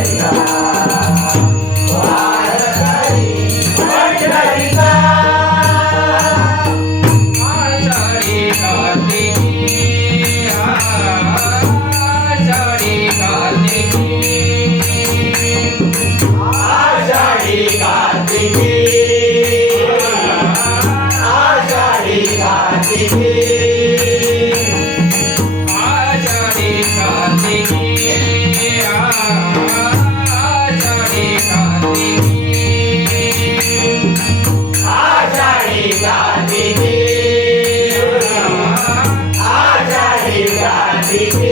Pandharicha Warkari Pandharicha Ashadhi Kartiki Happy